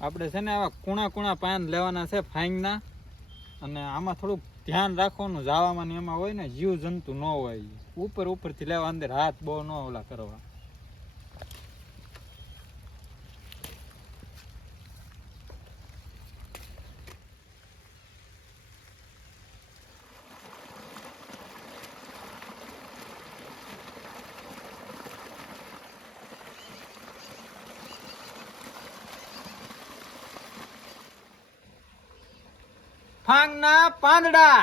આપણે છે ને આવા કુણા કુણા પાન લેવાના છે ફાઈંગના, અને આમાં થોડુંક ધ્યાન રાખવાનું, જાવામાં ને એમાં હોય ને જીવ જંતુ ન હોય, ઉપરથી લેવા, અંદર હાથ બહુ ન ઓલા કરવા. ફાંગના પાંદડા.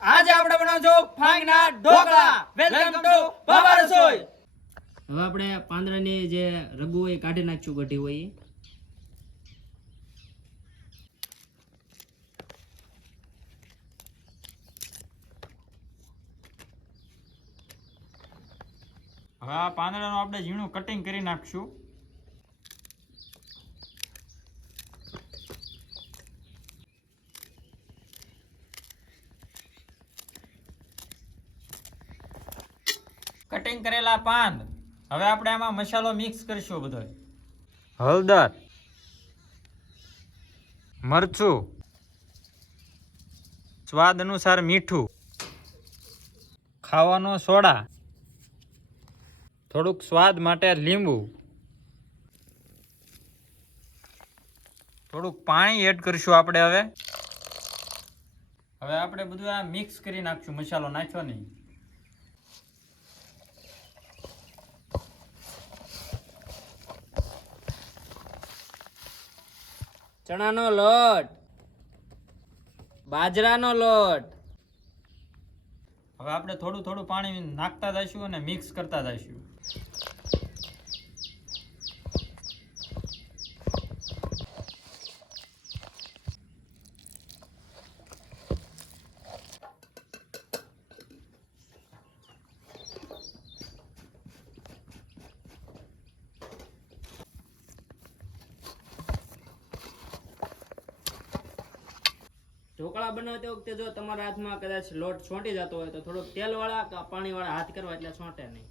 આજે આપણે બનાવજો ફાંગના ઢોકળા. વેલકમ ટુ બાબા રસોઈ. હવે આપણે પાંદડાની જે રગુ હોય કાઢી નાખશું, ગઢી હોય એ. હવે આ પાંદડાનું આપણે ઝીણું કટિંગ કરી નાખશું. કટિંગ કરેલા પાન. હવે આપણે આમાં મસાલો મિક્સ કરીશું બધો. હળદર, મરચું, સ્વાદ અનુસાર મીઠું, ખાવાનો સોડા, થોડુંક સ્વાદ માટે લીંબુ, થોડુંક પાણી એડ કરીશું આપણે. હવે આપણે બધું આ મિક્સ કરી નાખશું, મસાલો નાખ્યો નહીં. ચણાનો લોટ, બાજરાનો લોટ. હવે આપણે થોડું થોડું પાણી નાખતા જઈશું અને મિક્સ કરતા જઈશું. ઢોકળા બનાવતી વખતે જો તમારા હાથમાં કદાચ લોટ છોંટી જતો હોય તો થોડોક તેલ વાળા કે પાણી વાળા હાથ કરવા, એટલે છોંટે નહીં.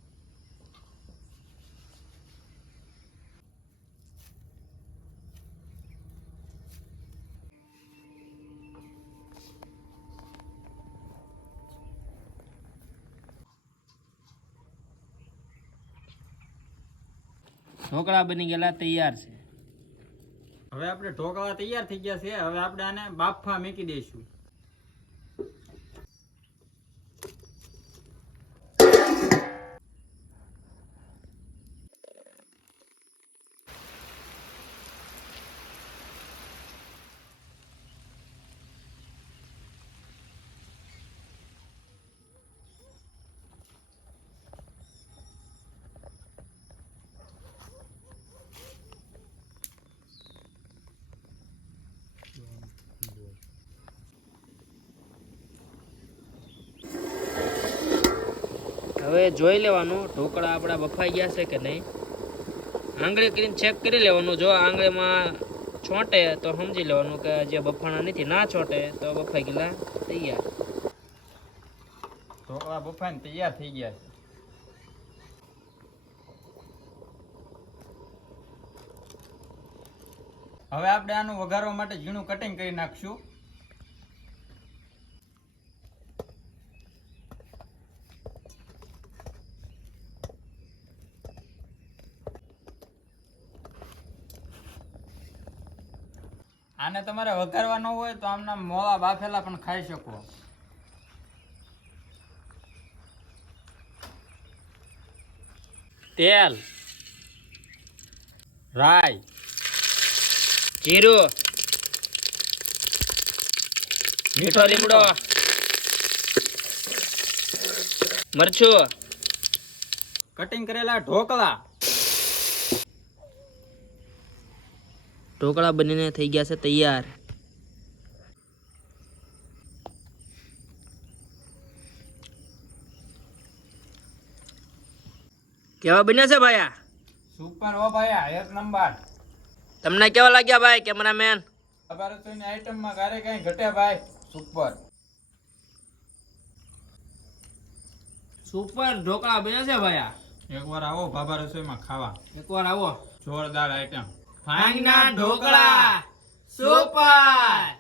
ઢોકળા બની ગયેલા, તૈયાર છે. હવે આપણે ઢોકળા તૈયાર થઈ ગયા છે. હવે આપણે આને બાફવા મૂકી દઈશું. હવે જોઈ લેવાનું ઢોકળા આપણા બફાઈ ગયા છે કે નહીં. આંગળી કરીને ચેક કરી લેવાનું. જો આંગળીમાં છોંટે તો સમજી લેવાનું કે જે બફાણા નથી. ના છોંટે તો બફાઈ ગયેલા, તૈયાર. ઢોકળા બફાઈને તૈયાર થઈ ગયા છે. હવે આપણે આનું વઘારવા માટે ઝીણું કટિંગ કરી નાખશું. આને તમારે વઘારવા ન હોય તો આમના મોળા બાફેલા પણ ખાઈ શકો. તેલ, રાઈ, જીરું, મીઠો લીમડો, મરચું, કટિંગ કરેલા ઢોકળા. ઢોકળા બનીને થઈ ગયા છે તૈયાર. કેવા બન્યા છે ભાઈ? સુપર હો ભાઈ, એક નંબર. તમને કેવા લાગ્યા ભાઈ કેમેરામેન? બાબા રસોઈની આઈટમમાં ઘરે કઈ ઘટે ભાઈ. સુપર સુપર ઢોકળા બન્યા છે ભાઈ. એકવાર આવો બાબા રસોઈમાં ખાવા. એકવાર આવો. જોરદાર આઈટમ. ભાંગના ઢોકળા સુપર